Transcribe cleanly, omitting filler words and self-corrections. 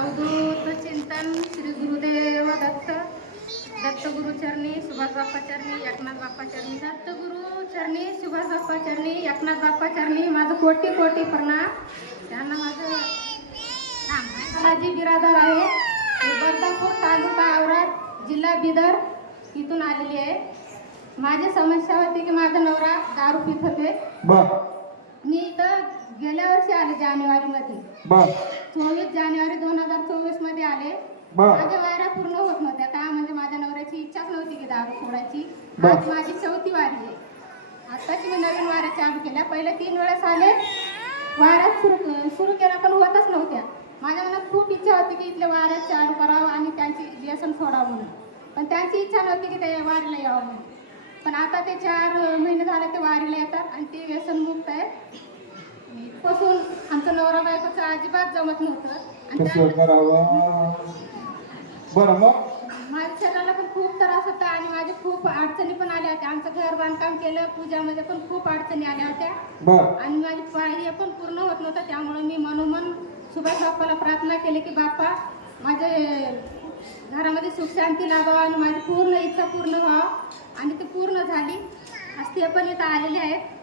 अवधूत चिंतन श्री गुरुदेव दत्त दत्तगुरु चरणी सुभाष बाप्पा चरणी एकनाथ बाप्पा चरणी दत्तगुरु चरणी सुभाष बाप्पा चरणी एकनाथ बाप्पा चरणी माझं कोटी कोटी प्रणाम. त्यांना माझं बालाजी बिरादर आहे. मी बर्दापूर तालुका औराद जिल्हा बिदर इथून आलेली आहे. माझी समस्या होती की माझा नवरा दारू पित होते. मी इथं गेल्या वर्षी आले जानेवारीमध्ये. 24 जानेवारी 2024 मध्ये आले. माझ्या वाऱ्या पूर्ण होत नव्हत्या का म्हणजे माझ्या नवऱ्याची इच्छाच नव्हती की दारू सोडायची. आज माझी 4थी वारी आहे. आताच मी नवीन वाऱ्या चालू केल्या. पहिले 3 वेळेस आले वाऱ्यात सुरू केला पण होतच नव्हत्या. माझ्या मनात खूप इच्छा होती की इथल्या वाऱ्यात चालू करावं आणि त्यांची व्यसन सोडावं म्हणून. पण त्यांची इच्छा नव्हती की ते वारीला यावं म्हणून. पण आता ते 4 महिने झाले ते वारीला येतात आणि ते व्यसनमुक्त आहे. पासून आमचं नवरा बायकोचं अजिबात जमत नव्हतं. माझ्या शरीराला पण खूप त्रास होता आणि माझे खूप अडचणी पण आल्या होत्या. आमचं घर बांधकाम केलं, पूजामध्ये पण खूप अडचणी आल्या होत्या आणि माझी पाय पण पूर्ण होत नव्हतं. त्यामुळे मी मनोमन सुभाष बाप्पाला प्रार्थना केली की बाप्पा माझे घरामध्ये सुख शांती लाभावं आणि माझी पूर्ण इच्छा पूर्ण व्हावं आणि ती पूर्ण झाली. आज ते पण इथं आलेले आहेत.